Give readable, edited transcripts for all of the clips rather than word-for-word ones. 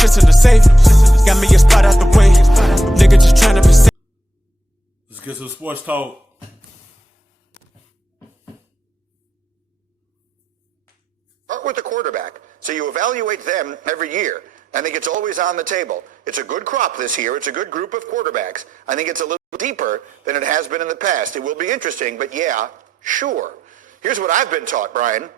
shit's in the safe. Got me a spot out the way. Nigga just tryna be safe. Let's get some sports talk. Start with the quarterback. So you evaluate them every year. I think it's always on the table. It's a good crop this year. It's a good group of quarterbacks. I think it's a little deeper than it has been in the past. It will be interesting, but yeah, sure. Here's what I've been taught, Brian,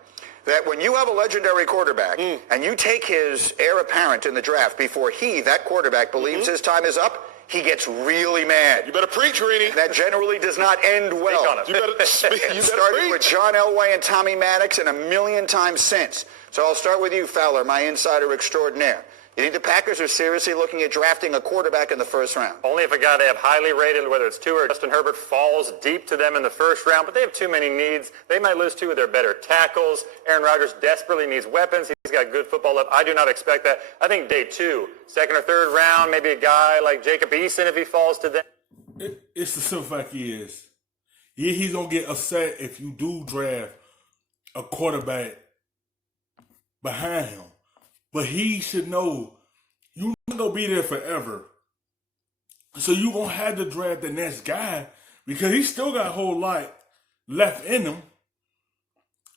that when you have a legendary quarterback and you take his heir apparent in the draft before that quarterback, believes his time is up, he gets really mad. You better preach, Reedy. That generally does not end well. You better Started preach. with John Elway and Tommy Maddox and a million times since. So I'll start with you, Fowler, my insider extraordinaire. You think the Packers are seriously looking at drafting a quarterback in the first round? Only if a guy they have highly rated, whether it's Tua or Justin Herbert, falls deep to them in the first round. But they have too many needs. They might lose two of their better tackles. Aaron Rodgers desperately needs weapons. He's got good football left. I do not expect that. I think day 2, second or third round, maybe a guy like Jacob Eason if he falls to them. It's the simple fact is, yeah, he's going to get upset if you do draft a quarterback behind him. But he should know you're not going to be there forever. So you're going to have to draft the next guy because he still got a whole lot left in him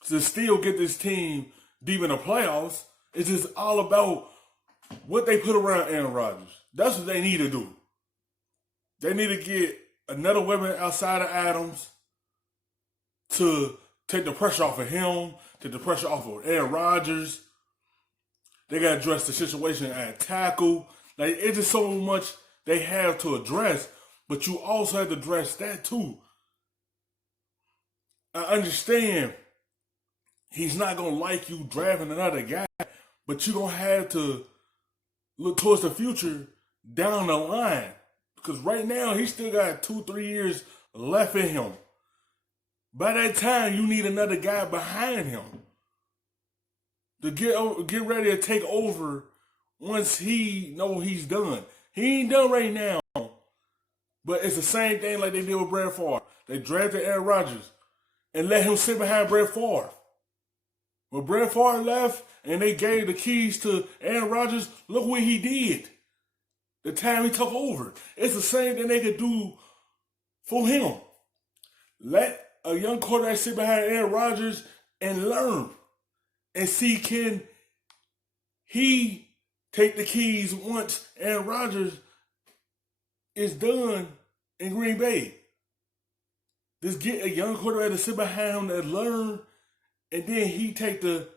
to still get this team deep in the playoffs. It's just all about what they put around Aaron Rodgers. That's what they need to do. They need to get another weapon outside of Adams to take the pressure off of him, take the pressure off of Aaron Rodgers. They got to address the situation at tackle. Like, it's just so much they have to address, but you also have to address that too. I understand he's not going to like you drafting another guy, but you're going to have to look towards the future down the line. Because right now, he still got 2-3 years left in him. By that time, you need another guy behind him to get ready to take over once he know he's done. He ain't done right now. But it's the same thing like they did with Brett Favre. They drafted Aaron Rodgers and let him sit behind Brett Favre. When Brett Favre left and they gave the keys to Aaron Rodgers, look what he did. The time he took over. It's the same thing they could do for him. Let a young quarterback sit behind Aaron Rodgers and learn. And see, can he take the keys once Aaron Rodgers is done in Green Bay? Just get a young quarterback to sit behind him and learn, and then he take the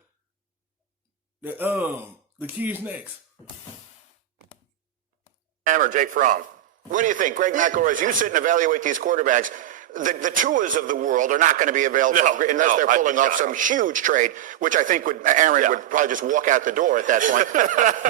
keys next. Or Jake Fromm. What do you think, Greg McElroy, as you sit and evaluate these quarterbacks, the Tuas of the world are not going to be available unless they're pulling off some huge trade, which I think Aaron would probably just walk out the door at that point.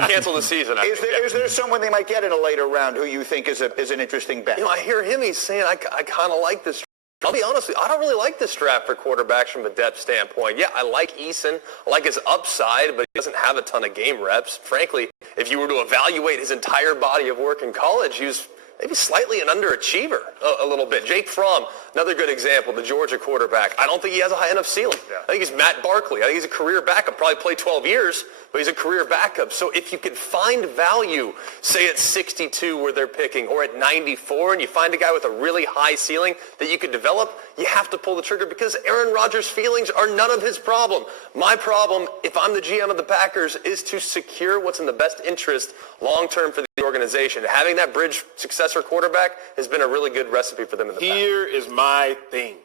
Cancel the season. Is there someone they might get in a later round who you think is an interesting bet? You know, I hear him. He's saying, I kind of like this. I'll be honest with you, I don't really like this draft for quarterbacks from a depth standpoint. Yeah, I like Eason. I like his upside, but he doesn't have a ton of game reps. Frankly, if you were to evaluate his entire body of work in college, he was maybe slightly an underachiever a little bit. Jake Fromm, another good example, the Georgia quarterback. I don't think he has a high enough ceiling. Yeah. I think he's Matt Barkley. I think he's a career backup. Probably played 12 years, but he's a career backup. So if you could find value, say at 62 where they're picking, or at 94, and you find a guy with a really high ceiling that you could develop, you have to pull the trigger because Aaron Rodgers' feelings are none of his problem. My problem, if I'm the GM of the Packers, is to secure what's in the best interest long-term for the organization. Having that bridge successor quarterback has been a really good recipe for them in the past. Here is my thing.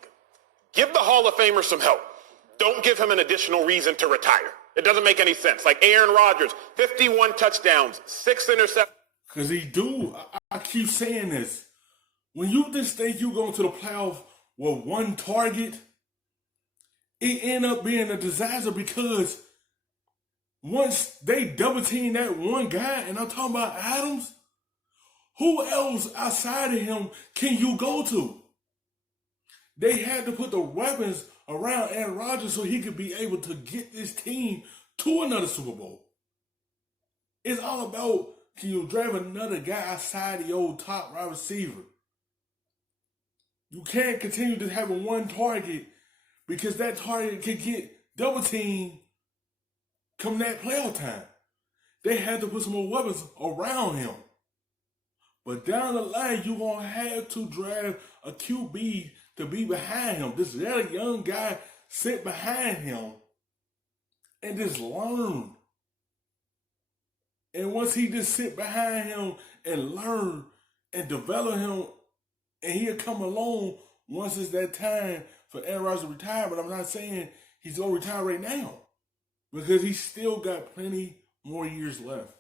Give the Hall of Famer some help. Don't give him an additional reason to retire. It doesn't make any sense. Like Aaron Rodgers, 51 touchdowns, 6 interceptions. Because he do. I keep saying this. When you just think you go to the playoff with one target, it end up being a disaster because once they double team that one guy, and I'm talking about Adams, who else outside of him can you go to? They had to put the weapons around Aaron Rodgers so he could be able to get this team to another Super Bowl. It's all about, can you draft another guy outside the old top wide receiver? You can't continue to have one target because that target can get double teamed come that playoff time. they had to put some more weapons around him. But down the line, you're going to have to draft a QB to be behind him. Just let a young guy sit behind him and just learn. And once he just sit behind him and learn and develop him, and he'll come along once it's that time for Aaron Rodgers to retire. But I'm not saying he's going to retire right now because he's still got plenty more years left.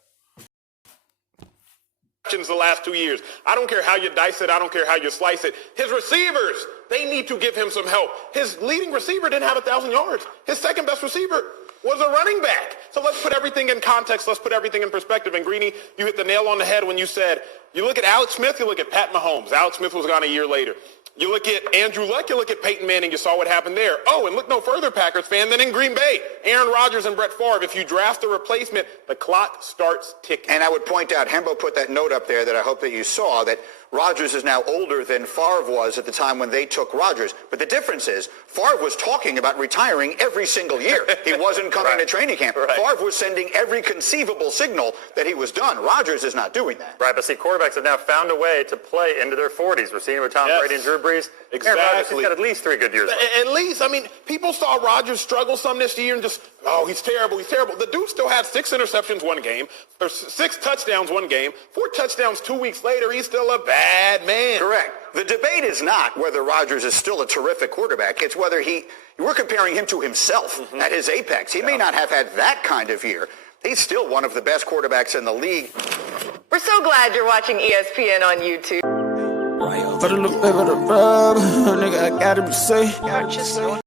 The last 2 years. I don't care how you dice it. I don't care how you slice it. His receivers, they need to give him some help. His leading receiver didn't have 1,000 yards. His second best receiver was a running back. So let's put everything in context. Let's put everything in perspective. And Greeny, you hit the nail on the head when you said, you look at Alex Smith, you look at Pat Mahomes. Alex Smith was gone a year later. You look at Andrew Luck, you look at Peyton Manning, you saw what happened there. Oh, and look no further, Packers fan, than in Green Bay. Aaron Rodgers and Brett Favre. If you draft a replacement, the clock starts ticking. And I would point out, Hembo put that note up there that I hope that you saw, that Rodgers is now older than Favre was at the time when they took Rodgers. But the difference is, Favre was talking about retiring every single year. He wasn't coming to training camp. Right. Favre was sending every conceivable signal that he was done. Rodgers is not doing that. Right, but see, quarterbacks have now found a way to play into their 40s. We're seeing it with Tom Brady and Drew Brees. Exactly. Aaron Rodgers, he's got at least 3 good years left. At least, I mean, people saw Rodgers struggle some this year and just, oh, he's terrible, he's terrible. The dude still had 6 interceptions one game, or 6 touchdowns one game, 4 touchdowns 2 weeks later. He's still a bad man. Correct. The debate is not whether Rodgers is still a terrific quarterback. It's whether we're comparing him to himself at his apex. He may not have had that kind of year. He's still one of the best quarterbacks in the league. We're so glad you're watching ESPN on YouTube. For the little bit of the rub, nigga, I gotta be safe.